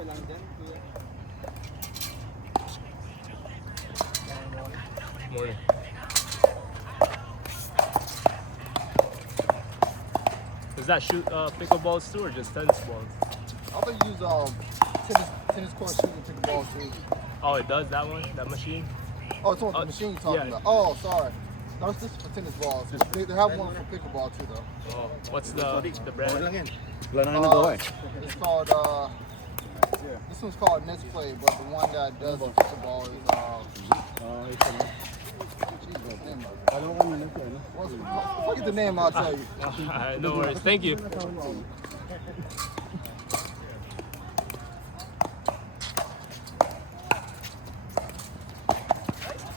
Morning. Does that shoot pickleballs too, or just tennis balls? I think use tennis court shooting pickleball too. Oh, it does that one, that machine. Oh, it's on the machine you're talking about. Oh, sorry. No, it's just for tennis balls. They have one for pickleball too, though. Oh, what's the brand? It's called this one's called Nesplay, but the one that does the pickleball is forget the name, I'll tell you. No worries. Thank you.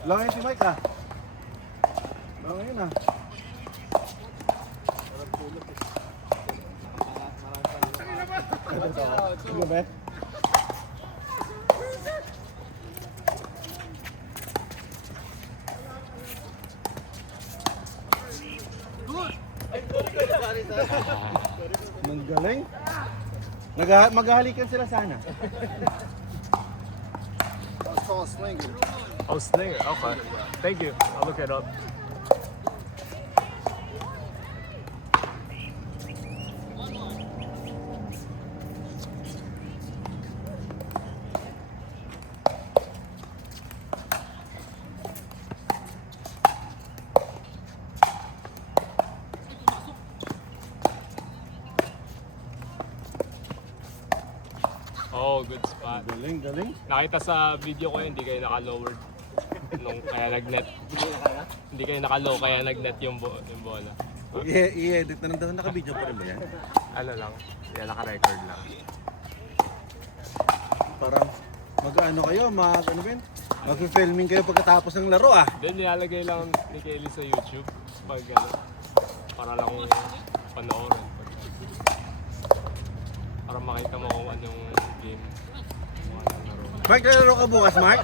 Langin si Mike ah. Langin ah. Sige ba? Ang galing. Maghahalikan sila sana. It's called slinging. Oh, Slinger. Okay. Thank you. I'll look it up. Oh, good spot. Galing, galing. Nakita sa video ko yun, hindi kayo naka-lowered. Kaya nag-net. Hindi kayo naka-low, kaya nag-net yung bola. I-edit na lang. Naka-video pa rin ba yan? Ano lang, yan naka-record lang. Parang mag-ano kayo, ano ba yun? Mag-filming kayo pagkatapos ng laro ah. Then nilalagay lang ni Kelly sa YouTube pag para lang panoorin. Para makita mo kung anong game. Mark, nalaro ka bukas, Mark?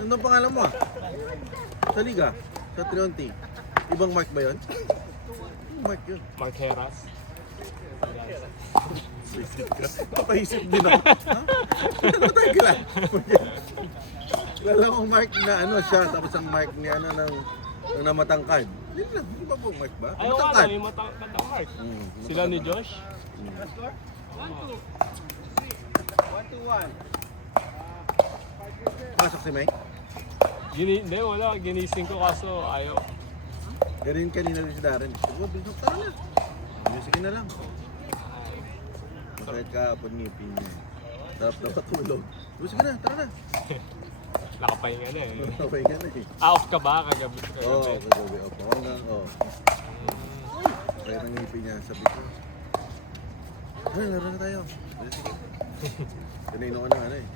Anong pangalan mo ah? Sa Liga? Sa Trionti? Ibang Mark ba yun? Mark yun. Mark Heras. Isip ka. Papaisip din ako. Ha? Ano tayo kila? Kilala ko Mark na ano siya, tapos ang Mark niya ng namatangkad. Yun lang, hindi ba po Mark ba? Ayaw nga, may matangkad ang Mark. Sila ni Josh? 1-2. 1-1. Pasok si Mike? Hindi, wala. Ginising ko kaso ayaw. Ganun kanina rin si Darren. Sige, bilisok tara na. Sige na lang. Masakit ka hapon ngipin niya. Sarap na patulog. Sige na, tara na. Nakapahinga na eh. Okay ka na eh. Off ka ba kagabi? Oo, kagabi. Opo, hanggang kaya ng ngipin niya. Sabi ko, laro na tayo. Sige. Kanina ko na eh.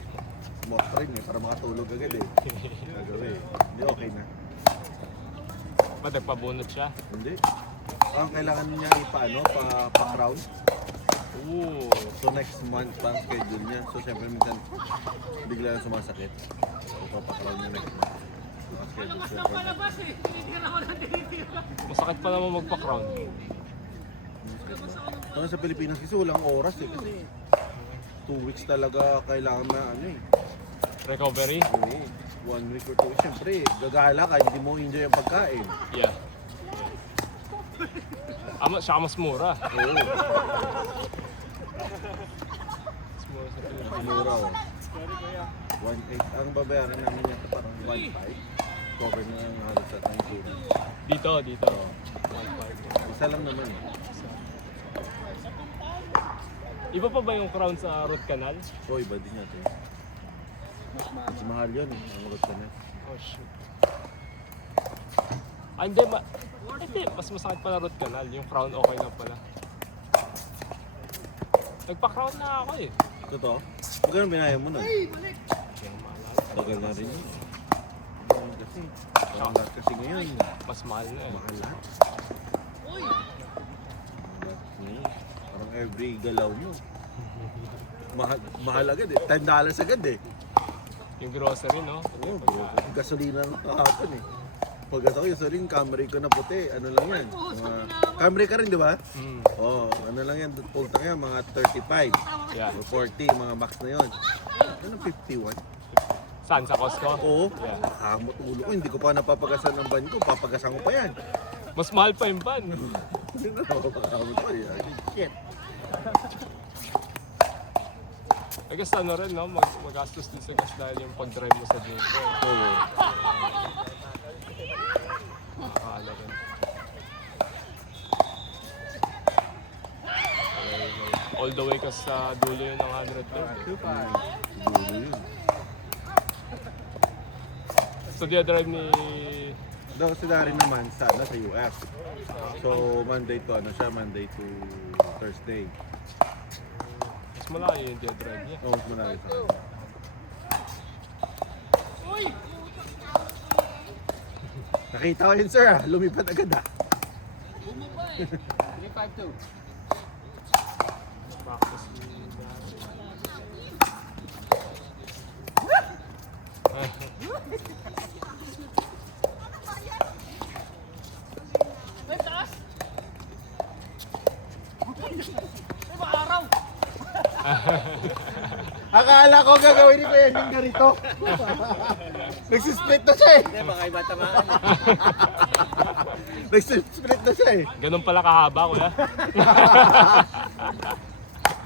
Mock train eh, para makatulog agad eh. Kagabi eh. Hindi, okay na. Ba't nagpabunot siya? Hindi. Ang kailangan niya pa-crown. Ooh. So next month pa ang schedule niya. So siyempre minsan bigla na sumasakit. So pa-crown niya next month. Masakit pa naman magpa-crown. So sa Pilipinas kasi walang oras eh. Kasi 2 weeks talaga kailangan na Recovery? 1 week or 2 weeks. Siyempre, gagala ka, hindi mo enjoy ang pagkain. Yeah. Siya mas mura. Oo. Mas mura sa Pilipinas. Mura oh. 1.8. Ang babayaran namin niya parang 1.5. Cover na ang halos at 9. Dito. Isa lang naman eh. Iba pa ba yung crown sa root canal? So iba din natin. Mas mahal yun eh. Ang root canal. Oh shit. Hindi, mas masakit pala root canal. Yung crown okay na pala. Nagpa-crown na ako eh. Totoo? Magkano binaya mo nun? Kaya maalala. Tagal na rin yun. Kasi, parang lahat kasi ngayon. Mas mahal na eh. Mahal lahat. Parang every galaw mo. Mahal agad eh. $10 agad eh. Yung grocery, no? Oo bro. Gasolina ng kahapon eh. Pag ako usually yung Camry ko na puti, ano lang yan? Camry ka rin, di ba? Oo, ano lang yan, punta yan, mga 35 Yeah. or 40, mga max na yun. Ano, 51? Saan? Sa Costco? Oo, Yeah. kamot ulo ko, hindi ko pa napapagasan ng van ko, papagasan ko pa yan. Mas mahal pa yung van. Hindi na napapagamot ko yan. Shit. I guess ano rin, no? Magastos din sa gas dahil yung pag-drive mo sa dito. Oo. Makakala rin. All the way ka sa dulo yun ng 100 Dulo yun. So, drive ni... Daw sila rin naman sa, sa US. So, Monday to, Monday to Thursday. Mas malayo yung drive niya. Oo, mas marami sa akin. Nakita ko yun, sir. Lumipad agad ah. 352. Practice ni... Akala ko gagawin ni Kuya yung ganito. Nagsisplit na siya eh. Hindi, baka iba tamaan. Nagsisplit na siya eh. Ganun pala kahaba, kuya.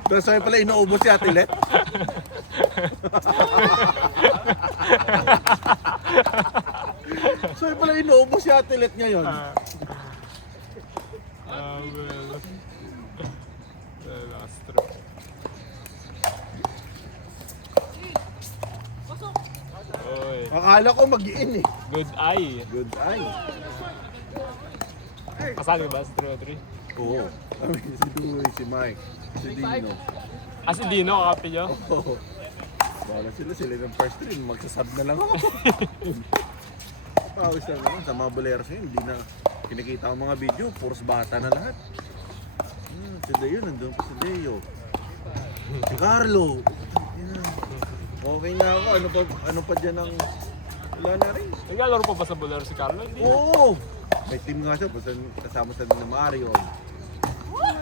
Tapos sabi pala inuubos si Ate Let. Sabi pala inuubos si Ate Let ngayon. Well. Last trip. Oy, Akala ko mag-in eh. good eye. Good eye. Kasali ba sa 303? Oo. Kami si Duy, si Mike, si Dino. Ah, si Dino, kapi nyo? Oo. Bala sila ng first stream. Magsasab na lang ako. Pawis lang naman. Sa mga boleros ngayon, hindi na kinikita ang mga video. Puros bata na lahat. Si Deo, nandun pa si Deo. Si Carlo. Yan. Okay na ako. Ano pa dyan ang... Wala na rin. Naglalaro pa ba sa Bolero si Carlo? Hindi. Oo! May team nga siya. Kasama sa ni Mario.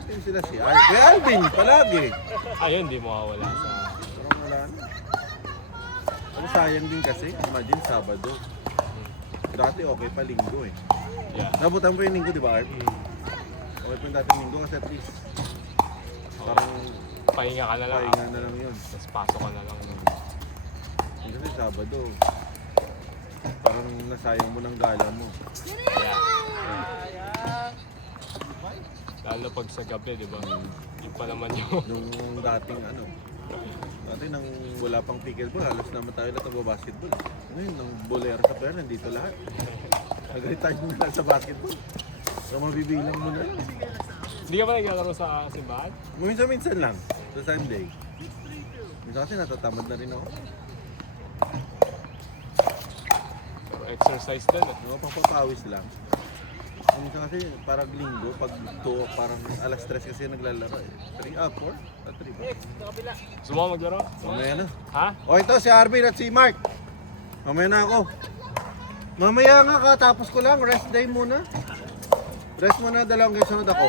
Team sila si Kuya Alvin, palagi. Ayun, hindi mawawala sa... Parang wala na. Pero sayang din kasi. Imagine Sabado. Dati okay pa Linggo eh. Yeah. Nabutan po yung Linggo, di ba Art? Okay po yung dating Linggo kasi at least parang Pahinga ka na lang. pahinga na lang yun. Tapos pasok ka na lang. Kasi Sabado, parang nasayang mo ng gala mo. Yeah. Lalo pag sa gabi, di ba? Yun pa naman yung... Nung dating dati nang wala pang pickleball, halos naman tayo lahat nagbabasketball. Ngayon, nang bolero sa pera, nandito lahat. Nag-retire mo na sa basketball. So mabibilang mo na lang. Hindi ka ba naglalaro sa simbahan? Minsan-minsan lang, sa Sunday. Minsan kasi natatamad na rin ako. Pero exercise din eh. Papapawis lang. Minsan kasi parang Linggo, pag parang alas 3 kasi naglalaro eh. 3, 4? 3 ba? Gusto mo maglaro? Mamaya na. Ha? O ito si Arvin at si Mark. Mamaya na ako. Mamaya nga katapos ko lang, rest day muna. Rest muna, dalawang sunod ako.